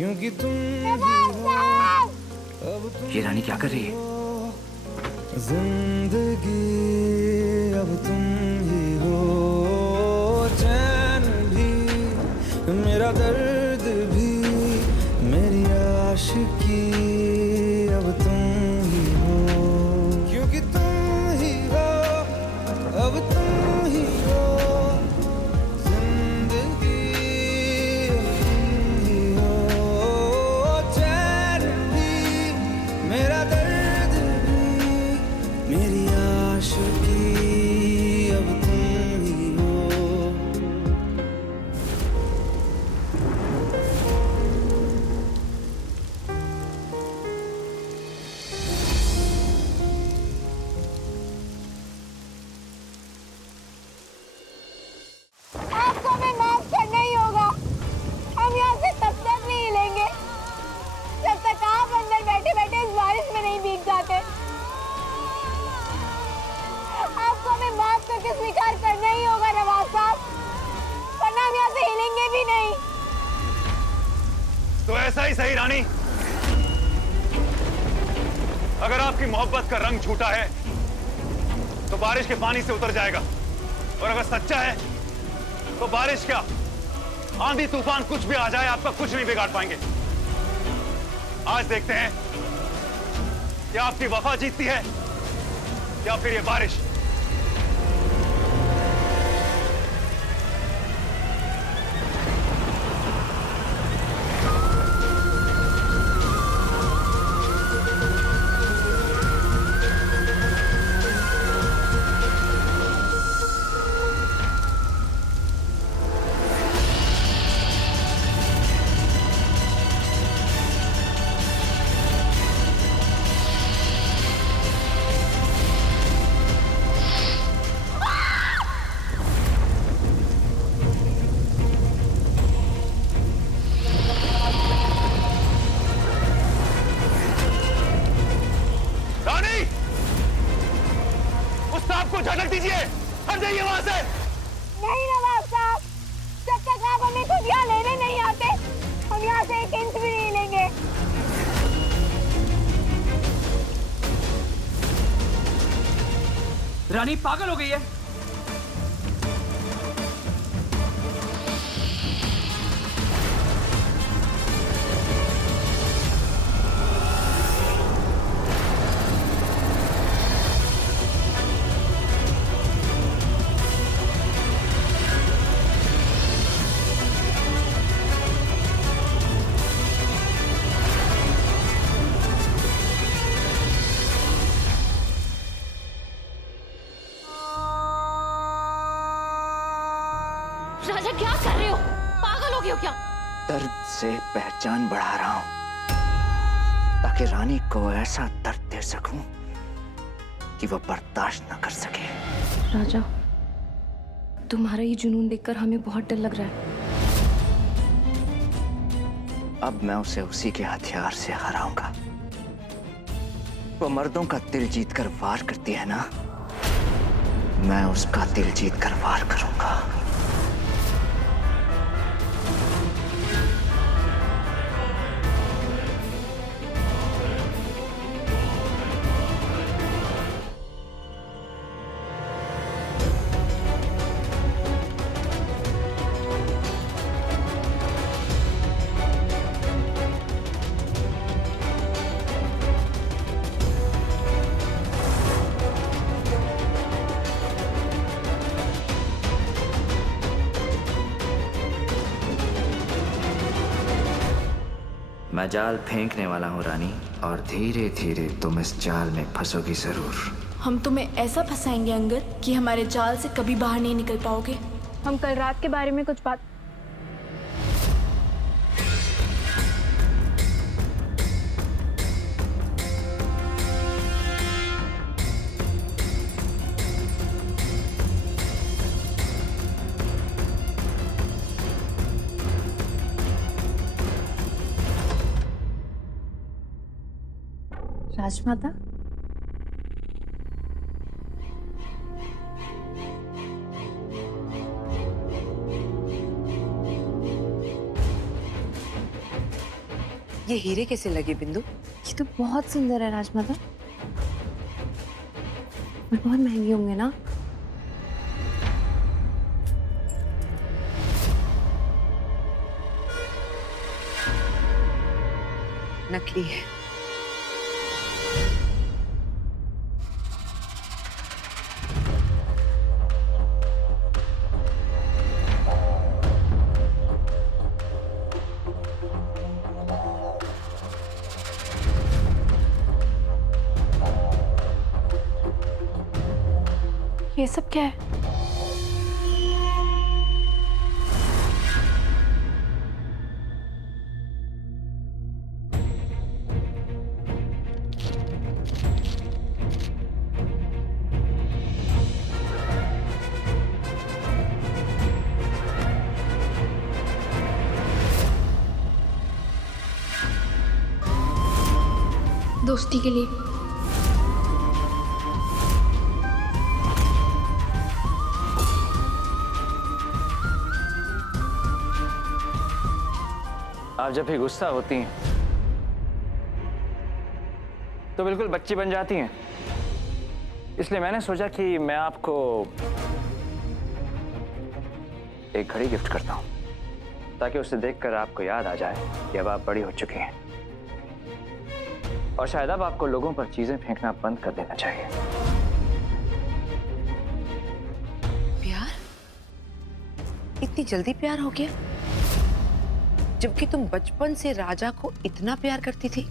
क्योंकि तुम ये रानी क्या कर रही है? जिंदगी अब तुम ही हो, चैन भी मेरा दर्द भी मेरी आशिकी अब तुम ही हो, क्योंकि तुम ही हो, अब तुम ही हो, जिंदगी अब तुम ही हो, चैन भी मेरा दर्द भी मेरी आशिकी अब तुम ही हो। आपको हमें माफ करना ही होगा। हम यहाँ से तब तक नहीं हिलेंगे जब तक आप अंदर बैठे बैठे इस बारिश में नहीं भीग जाते। आपको हमें माफ करके स्वीकार करना ही होगा नवाज साहब, वरना हम यहाँ से हिलेंगे भी नहीं। तो ऐसा ही सही रानी, अगर आपकी मोहब्बत का रंग झूठा है तो बारिश के पानी से उतर जाएगा, और अगर सच्चा है तो बारिश क्या, आंधी तूफान कुछ भी आ जाए आपका कुछ नहीं बिगाड़ पाएंगे। आज देखते हैं कि आपकी वफा जीतती है या फिर ये बारिश। रानी, उस सांप को झटक दीजिए, हट जाइए वहां से। नहीं नवाज साहब, जब तक आप हमें खुद यहाँ लेने नहीं आते हम यहाँ से एक इंच भी नहीं लेंगे। रानी पागल हो गई है। राजा क्या कर रहे हो? पागल हो गए हो क्या? दर्द से पहचान बढ़ा रहा हूं ताकि रानी को ऐसा दर्द दे सकूं कि वो बर्दाश्त न कर सके। राजा, तुम्हारा ये जुनून देखकर हमें बहुत डर लग रहा है। अब मैं उसे उसी के हथियार से हराऊंगा। वो मर्दों का दिल जीतकर वार करती है ना, मैं उसका दिल जीतकर वार करूंगा। मैं जाल फेंकने वाला हूँ रानी, और धीरे धीरे तुम इस जाल में फंसोगी जरूर। हम तुम्हें ऐसा फंसाएंगे अंगद कि हमारे जाल से कभी बाहर नहीं निकल पाओगे। हम कल रात के बारे में कुछ बात राजमाता, ये हीरे कैसे लगे बिंदु? ये तो बहुत सुंदर है राजमाता, और बहुत महंगे होंगे ना। नकली है। ये सब क्या है? दोस्ती के लिए। आप जब भी गुस्सा होती हैं तो बिल्कुल बच्ची बन जाती हैं, इसलिए मैंने सोचा कि मैं आपको एक घड़ी गिफ्ट करता हूं, ताकि उसे देखकर आपको याद आ जाए कि अब आप बड़ी हो चुकी हैं और शायद अब आपको लोगों पर चीजें फेंकना बंद कर देना चाहिए। प्यार? इतनी जल्दी प्यार हो गया? जबकि तुम बचपन से राजा को इतना प्यार करती थी।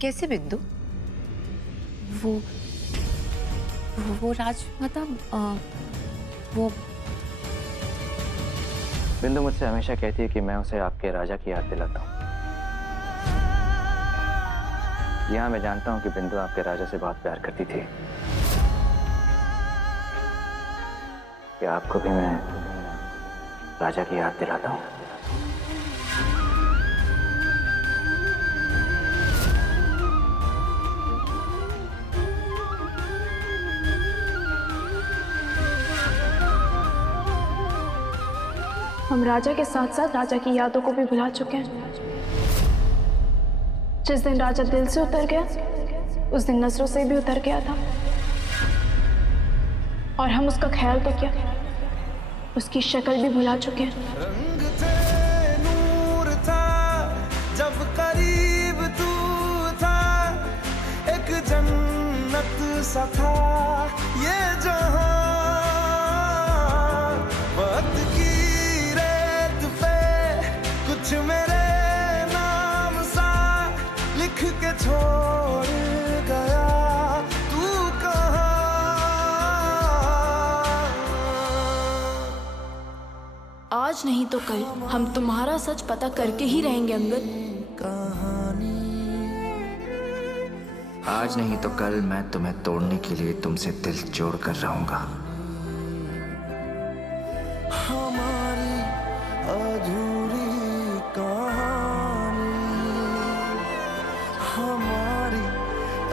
कैसे बिंदु? वो राजमाता, वो बिंदु मुझसे हमेशा कहती है कि मैं उसे आपके राजा की याद दिलाता हूँ। यहाँ मैं जानता हूँ कि बिंदु आपके राजा से बहुत प्यार करती थी। क्या आपको भी मैं राजा की याद दिलाता हूँ? हम राजा के साथ साथ राजा की यादों को भी भुला चुके हैं। जिस दिन राजा दिल से उतर गया, उस दिन नजरों से भी उतर गया था, और हम उसका ख्याल तो क्या, उसकी शक्ल भी भुला चुके हैं। रंग थे, नूर था, जब करीब तू था, एक जन्नत सा था ये जहां। वक्त की रेत पे कुछ मेरे नाम सा लिख के छोड़ गया, तू कहाँ? आज नहीं तो कल हम तुम्हारा सच पता करके ही रहेंगे अंगद। आज नहीं तो कल मैं तुम्हें तोड़ने के लिए तुमसे दिल जोड़ कर रहूंगा। हमारी अधूरी कहानी, हमारी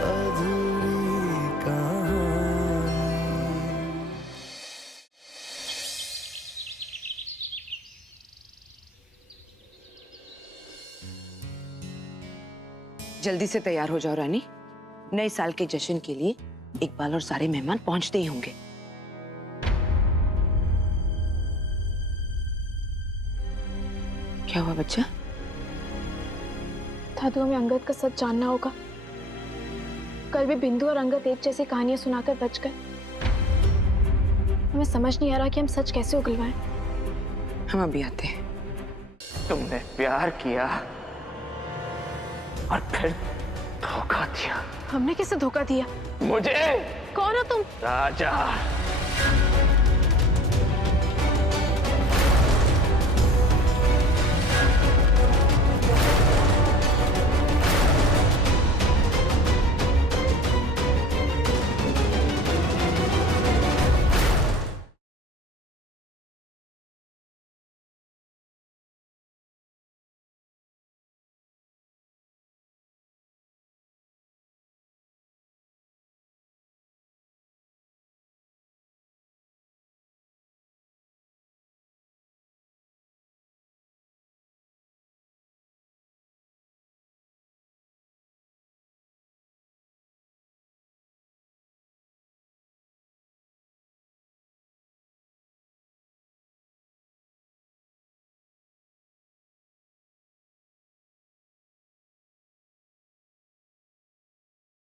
अधूरी कहानी। जल्दी से तैयार हो जाओ रानी। नए साल के जश्न के लिए इकबाल और सारे मेहमान पहुंचते ही होंगे। क्या हुआ बच्चा? दादू, हमें अंगद का सच जानना होगा। कल भी बिंदु और अंगद एक जैसी कहानियां सुनाकर बच गए। हमें समझ नहीं आ रहा कि हम सच कैसे उगलवाएं। हम अभी आते हैं। तुमने प्यार किया और फिर धोखा दिया। हमने किसे धोखा दिया? मुझे। कौन हो तुम? राजा।